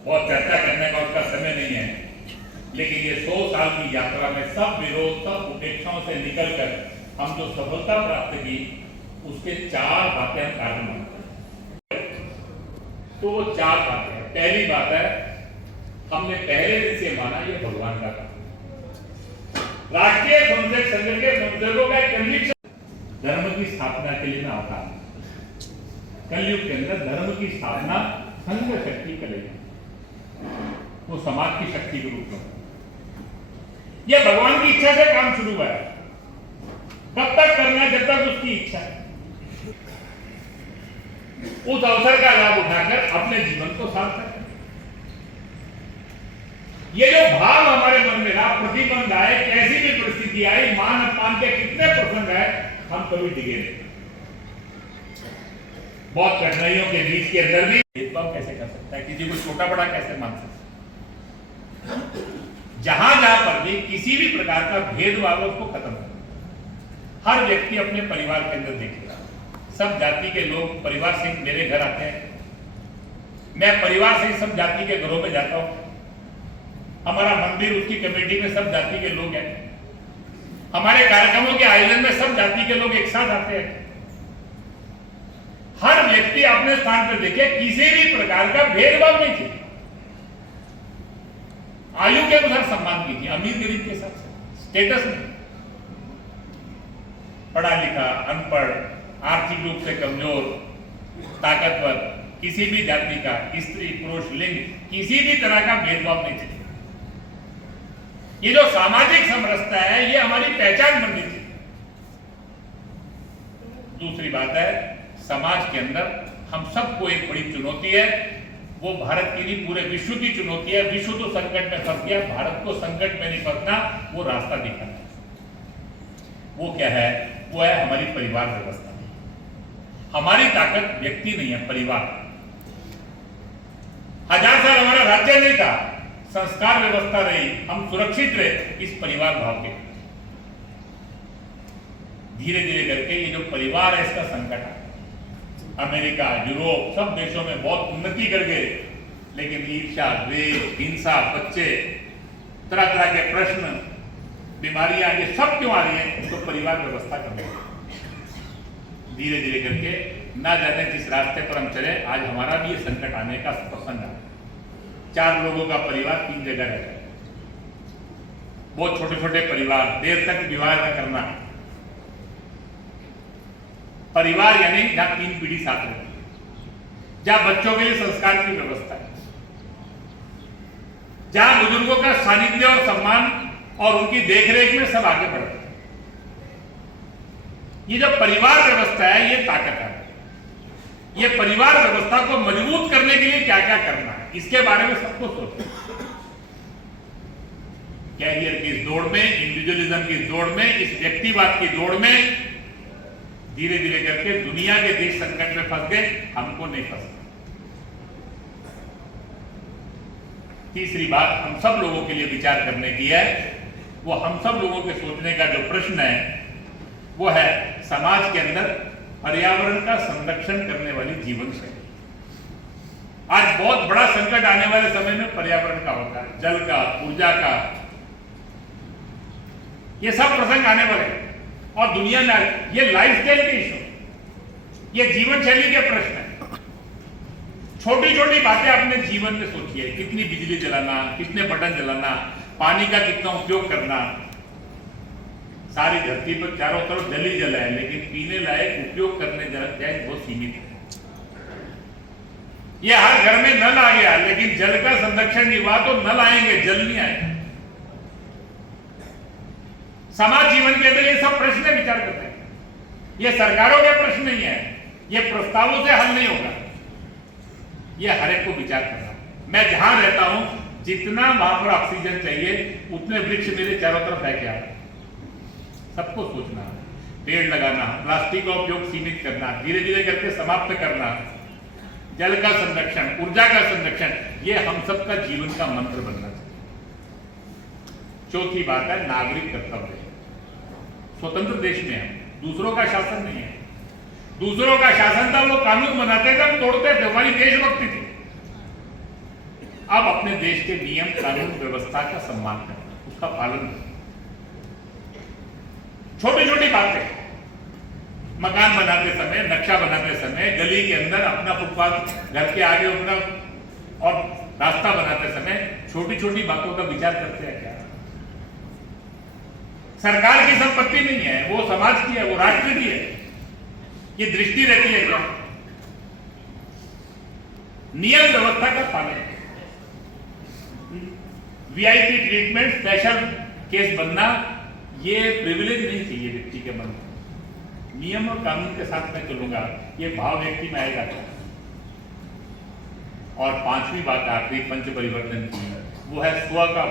बहुत चर्चा करने का उसका समय नहीं है, लेकिन ये 100 साल की यात्रा में सब विरोध, सब उपेक्षाओं से निकलकर हम जो सफलता प्राप्त की, उसके 4 बातें हम कारण मानते हैं। तो वो 4 बातें हैं। पहली बात है, हमने पहले दिन से माना ये भगवान का काम। राष्ट्रीय स्वयंसेवक संघ के स्वयंसेवकों का एक कन्विक्शन, धर्म की स्थापना के लिए ना होता। कलयुग के अंदर धर्म की स्थापना संघ शक्ति करेगी, वो समाज की शक्ति के रूप में। यह भगवान की इच्छा से काम शुरू हुआ है। कब तक करना है? जब तक उसकी इच्छा है। उस अवसर का लाभ उठाकर अपने जीवन को सार्थक करें। ये जो भाव हमारे मन में रहा, प्रतिबंध आए, कैसी भी परिस्थिति आई, मान अपमान के कितने प्रसंग आए, हम कभी डिगे नहीं। बहुत कठिनाइयों के बीच के अंदर भी भेदभाव कैसे कर सकता है, किसी को छोटा बड़ा कैसे मान सकता है। जहां जहां पर भी किसी भी प्रकार का भेदभाव उसको खत्म करना। हर व्यक्ति अपने परिवार के अंदर देखेगा, सब जाति के लोग परिवार से मेरे घर आते हैं, मैं परिवार से सब जाति के घरों में जाता हूं। हमारा मंदिर, उसकी कमेटी में सब जाति के लोग हैं। हमारे कार्यक्रमों के आयोजन में सब जाति के लोग एक साथ आते हैं। हर व्यक्ति अपने स्थान पर देखे, किसी भी प्रकार का भेदभाव नहीं चाहिए। आयु के अनुसार सम्मान कीजिए, अमीर गरीब के साथ स्टेटस नहीं। पढ़ा लिखा, अनपढ़, आर्थिक रूप से कमजोर, ताकतवर, किसी भी जाति का, स्त्री पुरुष लिंग, किसी भी तरह का भेदभाव नहीं चाहिए। ये जो सामाजिक समरसता है, ये हमारी पहचान बननी चाहिए। दूसरी बात है, समाज के अंदर हम सबको एक बड़ी चुनौती है, वो भारत की नहीं पूरे विश्व की चुनौती है। विश्व तो संकट में फंस गया, भारत को संकट में नहीं फंसना, वो रास्ता दिखाना। वो क्या है? वो है हमारी परिवार व्यवस्था। हमारी ताकत व्यक्ति नहीं है, परिवार। 1000 साल हमारा राज्य नहीं था, संस्कार व्यवस्था रही, हम सुरक्षित रहे इस परिवार भाव के। धीरे धीरे करके ये जो परिवार है, इसका संकट है। अमेरिका, यूरोप, सब देशों में बहुत उन्नति कर गए, लेकिन ईर्ष्या, द्वेष, हिंसा, बच्चे, तरह तरह के प्रश्न, बीमारियां, ये सब क्यों आ रही है? तो परिवार व्यवस्था कम है। धीरे धीरे करके ना जाने जिस रास्ते पर हम चले, आज हमारा भी ये संकट आने का प्रसंग है। 4 लोगों का परिवार 3 जगह रहता है। बहुत छोटे छोटे परिवार, देर तक विवाह न करना। परिवार यानी जहां 3 पीढ़ी साथ रहती है, जहां बच्चों के लिए संस्कार की व्यवस्था है, जहां बुजुर्गों का सानिध्य और सम्मान और उनकी देखरेख में सब आगे बढ़ते हैं। ये जो परिवार व्यवस्था है, ये ताकत है। ये परिवार व्यवस्था को मजबूत करने के लिए क्या क्या करना है, इसके बारे में सबको सोचना। कैरियर की इस दौड़ में, इंडिविजुअलिज्म की दौड़ में, इस व्यक्तिवाद की दौड़ में धीरे धीरे करके दुनिया के देश संकट में फंस गए, हमको नहीं फंसना। तीसरी बात हम सब लोगों के लिए विचार करने की है, वो हम सब लोगों के सोचने का जो प्रश्न है, वो है समाज के अंदर पर्यावरण का संरक्षण करने वाली जीवन शैली। आज बहुत बड़ा संकट आने वाले समय में पर्यावरण का होता है, जल का, ऊर्जा का, ये सब प्रसंग आने वाले हैं। और दुनिया में ये लाइफस्टाइल के इशू, ये जीवन शैली के प्रश्न है। छोटी छोटी बातें अपने जीवन में सोचिए, कितनी बिजली जलाना, कितने बटन जलाना, पानी का कितना उपयोग करना। सारी धरती पर चारों तरफ जल ही जल है, लेकिन पीने लायक उपयोग करने जाए बहुत सीमित है। ये हर घर में नल आ गया, लेकिन जल का संरक्षण नहीं हुआ तो नल आएंगे, जल नहीं आएगा। समाज जीवन के अंदर ये सब प्रश्न विचार करते हैं। ये सरकारों के प्रश्न नहीं है, ये प्रस्तावों से हल नहीं होगा, ये हर एक को विचार करना। मैं जहां रहता हूं, जितना वहां पर ऑक्सीजन चाहिए, उतने वृक्ष मेरे चारों तरफ है क्या? सबको सोचना, पेड़ लगाना, प्लास्टिक का उपयोग सीमित करना, धीरे धीरे करके समाप्त करना, जल का संरक्षण, ऊर्जा का संरक्षण, ये हम सबका जीवन का मंत्र बनना चाहिए। चौथी बात है नागरिक कर्तव्य। स्वतंत्र देश में हम, दूसरों का शासन नहीं है। दूसरों का शासन था, वो कानून बनाते थे, हम तोड़ते थे, हमारी देशभक्ति थी। अब अपने देश के नियम कानून व्यवस्था का सम्मान करें, उसका पालन करें। छोटी छोटी बातें, मकान बनाते समय, नक्शा बनाते समय, गली के अंदर अपना फुटपाथ, घर के आगे अपना और रास्ता बनाते समय छोटी छोटी बातों का विचार करते हैं क्या? सरकार की संपत्ति नहीं है, वो समाज की है, वो राष्ट्र की है, ये दृष्टि रहती है क्या? नियम व्यवस्था का पालन, वीआईपी ट्रीटमेंट, स्पेशल केस बनना, ये प्रिविलेज नहीं चाहिए व्यक्ति के मन में। नियम और कानून के साथ मैं चलूंगा, ये भाव व्यक्ति में आएगा। और पांचवी बात आखिरी पंच परिवर्तन की, वो है स्व का।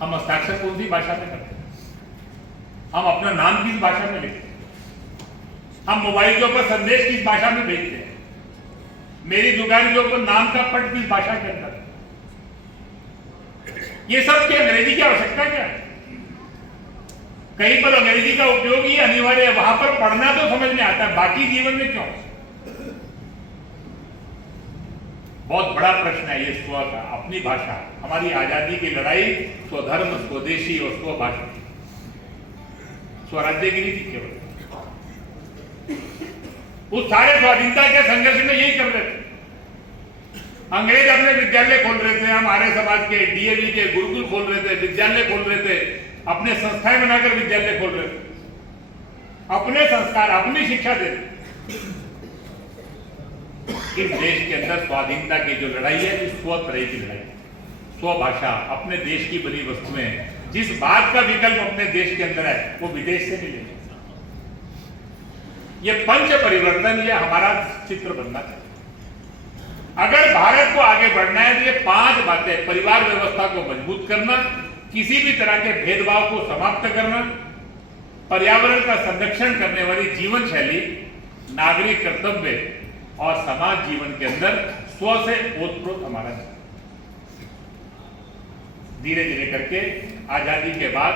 हम हस्ताक्षर कौन सी भाषा में करते हैं? हम अपना नाम किस भाषा में लिखते हैं? हम मोबाइल के ऊपर संदेश किस भाषा में भेजते हैं? मेरी दुकान के ऊपर नाम का पट किस भाषा के अंदर? ये सब की अंग्रेजी की आवश्यकता क्या है? कहीं पर अंग्रेजी का उपयोग ही अनिवार्य है, वहां पर पढ़ना तो समझ में आता है, बाकी जीवन में क्यों? बहुत बड़ा प्रश्न है ये स्व का। अपनी भाषा, हमारी आजादी की लड़ाई स्वधर्म, स्वदेशी और स्वभाषा, स्वराज्य की नीति केवल उस सारे स्वाधीनता के संघर्ष में यही कर रहे थे। अंग्रेज अपने विद्यालय खोल रहे थे, हम आर्य समाज के डीएवी के गुरुकुल खोल रहे थे, विद्यालय खोल रहे थे, अपने संस्थाएं बनाकर विद्यालय खोल रहे थे, अपने संस्कार, अपनी शिक्षा दे रहे। इस देश के अंदर स्वाधीनता की जो लड़ाई है, इस स्व तरह की लड़ाई, स्व भाषा, अपने देश की बनी वस्तुएं, जिस बात का विकल्प अपने देश के अंदर है वो विदेश से मिले। ये पंच परिवर्तन, ये हमारा चित्र बनना चाहिए। अगर भारत को आगे बढ़ना है तो ये पांच बातें, परिवार व्यवस्था को मजबूत करना, किसी भी तरह के भेदभाव को समाप्त करना, पर्यावरण का संरक्षण करने वाली जीवन शैली, नागरिक कर्तव्य और समाज जीवन के अंदर स्व से ओतप्रोत हमारा। धीरे धीरे करके आजादी के बाद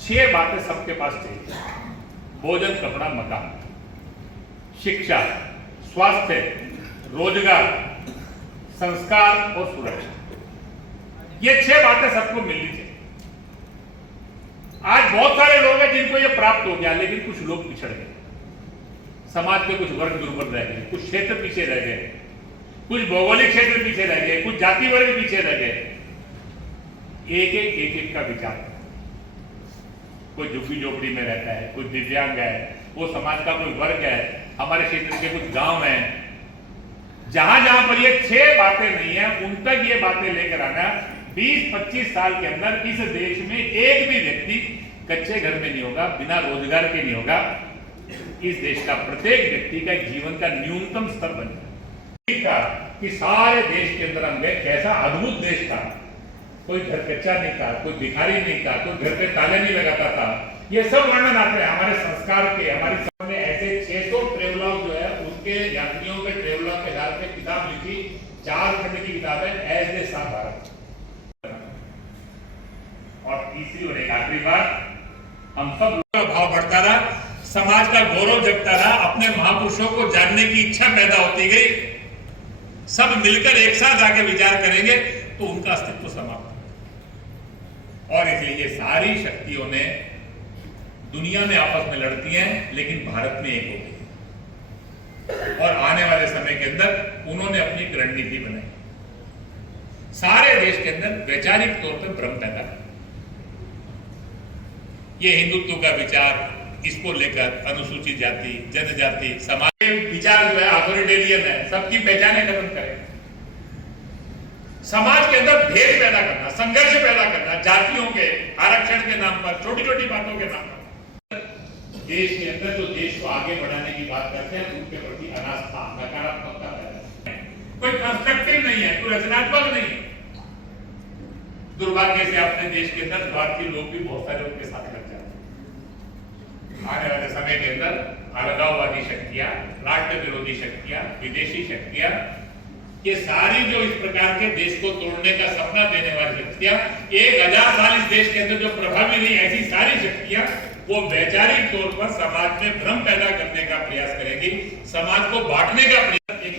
6 बातें सबके पास चाहिए: भोजन, कपड़ा, मकान, शिक्षा, स्वास्थ्य, रोजगार, संस्कार और सुरक्षा। ये 6 बातें सबको मिलनी चाहिए। आज बहुत सारे लोग हैं जिनको ये प्राप्त हो गया, लेकिन कुछ लोग पिछड़ गए, समाज के कुछ वर्ग दुर्बल रह गए, कुछ क्षेत्र पीछे रह गए, कुछ भौगोलिक क्षेत्र पीछे रह गए, कुछ जाति वर्ग पीछे रह गए। एक एक का विचार, कोई झुग्गी झोपड़ी में रहता है, कोई दिव्यांग है, वो समाज का कोई वर्ग है, हमारे क्षेत्र के कुछ गांव हैं, जहां जहां पर ये 6 बातें नहीं है, उन तक ये बातें लेकर आना। 20-25 साल के अंदर इस देश में एक भी व्यक्ति कच्चे घर में नहीं होगा, बिना रोजगार के नहीं होगा। इस देश का प्रत्येक व्यक्ति का जीवन का न्यूनतम स्तर बन जाएगा कि सारे देश के अंदर हम गए, कैसा अद्भुत देश था। कोई घर कच्चा नहीं था, कोई भिखारी नहीं था, कोई घर पे ताले नहीं लगाता था। ये सब वर्णन आते हैं हमारे संस्कार के। हमारे सामने ऐसे 600 ट्रेवलॉग जो है, उनके यात्रियों के ट्रेवलॉग के आधार पे किताब लिखी, 4 खंड की किताब है, एज दे सा भारत। और तीसरी और एक आखिरी बात, हम सब लोगों का भाव बढ़ता रहा, समाज का गौरव जगता रहा, अपने महापुरुषों को जानने की इच्छा पैदा होती गई। सब मिलकर एक साथ आके विचार करेंगे तो उनका अस्तित्व समाप्त। और इसलिए ये सारी शक्तियों ने दुनिया में आपस में लड़ती हैं, लेकिन भारत में एक हो गई। और आने वाले समय के अंदर उन्होंने अपनी एक रणनीति बनाई, सारे देश के अंदर वैचारिक तौर पर भ्रम पैदा कर। ये हिंदुत्व का विचार, इसको लेकर अनुसूचित जाति, जनजाति, समाज विचार जो है अथॉरिटेरियन है, सबकी पहचाने खत्म करें। समाज के अंदर भेद पैदा करना, संघर्ष पैदा करना, जातियों के आरक्षण के नाम पर, छोटी छोटी बातों के नाम पर। देश के अंदर जो देश को आगे बढ़ाने की बात करते हैं, उनके प्रति अनास्था, नकारात्मकता पैदा, कोई कंस्ट्रक्टिव नहीं है, कोई रचनात्मक नहीं है। दुर्भाग्य से अपने देश के अंदर भारतीय लोग भी बहुत सारे उनके साथ लग जाते हैं। आने वाले समय के अंदर अलगाववादी शक्तियां, राष्ट्र विरोधी शक्तियां, विदेशी शक्तियां, ये सारी जो इस प्रकार के देश को तोड़ने का सपना देने वाली शक्तियां, 1000 साल इस देश के अंदर जो प्रभावी नहीं, ऐसी सारी शक्तियां वो वैचारिक तौर पर समाज में भ्रम पैदा करने का प्रयास करेगी, समाज को बांटने का प्रयास। एक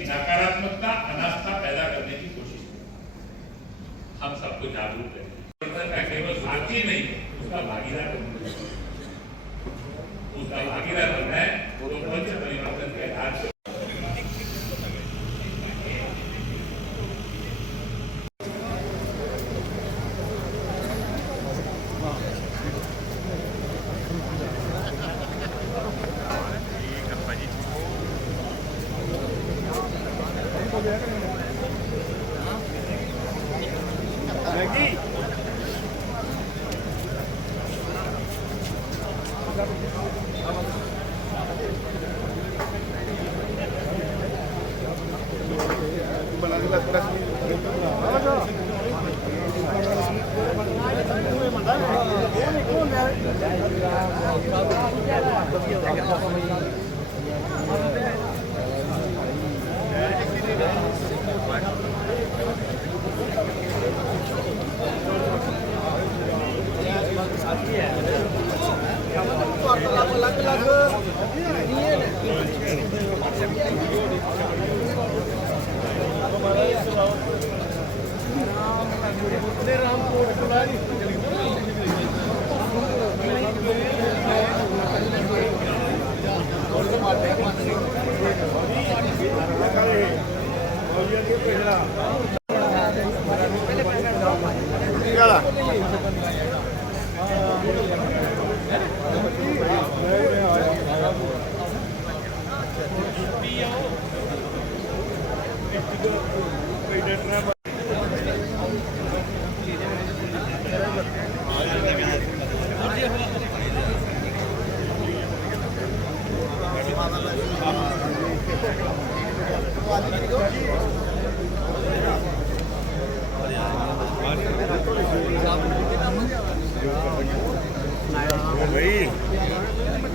भाई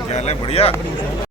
क्या हाल है? बढ़िया।